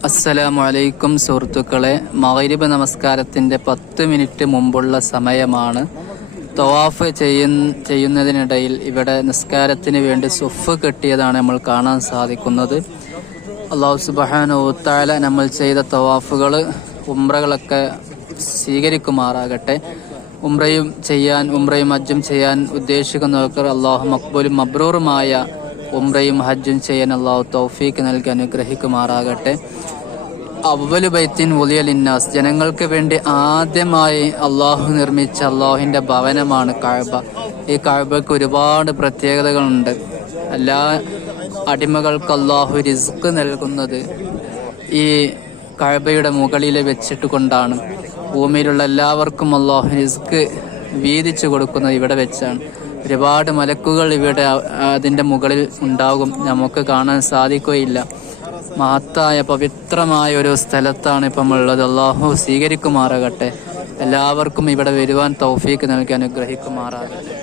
അസ്സലാമു അലൈക്കും സുഹൃത്തുക്കളെ മഗ്രിബ് നമസ്കാരത്തിന്റെ പത്ത് മിനിറ്റ് മുമ്പുള്ള സമയമാണ്. തവാഫ് ചെയ്യുന്ന ചെയ്യുന്നതിനിടയിൽ ഇവിടെ നിസ്കാരത്തിന് വേണ്ടി സുഫ് കെട്ടിയതാണ് നമ്മൾ കാണാൻ സാധിക്കുന്നത്. അള്ളാഹു സുബാനു താല നമ്മൾ ചെയ്ത തവാഫുകൾ ഉംറകളൊക്കെ സ്വീകരിക്കുമാറാകട്ടെ. ഉംറയും ചെയ്യാൻ ഉംറയും അജ്ജും ചെയ്യാൻ ഉദ്ദേശിക്കുന്നവർക്ക് അള്ളാഹു മക്ബൂലും മബ്രൂറുമായ ഉംറയും ഹജ്ജും ചെയ്യാൻ അള്ളാഹു തൗഫീക്ക് നൽകി അനുഗ്രഹിക്കുമാറാകട്ടെ. അവലു ബൈത്തിൻ ഉലിയൽ ഇന്നാസ് ജനങ്ങൾക്ക് വേണ്ടി ആദ്യമായി അള്ളാഹു നിർമ്മിച്ച അള്ളാഹുവിന്റെ ഭവനമാണ് കഴബ. ഈ കഴബയ്ക്ക് ഒരുപാട് പ്രത്യേകതകളുണ്ട്. എല്ലാ അടിമകൾക്ക് അള്ളാഹു റിസ്ക് നൽകുന്നത് ഈ കഴബയുടെ മുകളിൽ വെച്ചിട്ട് കൊണ്ടാണ് ഭൂമിയിലുള്ള എല്ലാവർക്കും അള്ളാഹു റിസ്ക് വീതിച്ചു കൊടുക്കുന്നത് ഇവിടെ വെച്ചാണ്. ഒരുപാട് മലക്കുകൾ ഇവിടെ അതിന്റെ മുകളിൽ ഉണ്ടാകും. നമുക്ക് കാണാൻ സാധിക്കുകയില്ല. മഹത്തായ പവിത്രമായ ഒരു സ്ഥലത്താണ് ഇപ്പം ഉള്ളത്. അള്ളാഹു സ്വീകരിക്കുമാറാകട്ടെ. എല്ലാവർക്കും ഇവിടെ വരുവാൻ തൗഫീക്ക് നൽകി അനുഗ്രഹിക്കുമാറാകട്ടെ.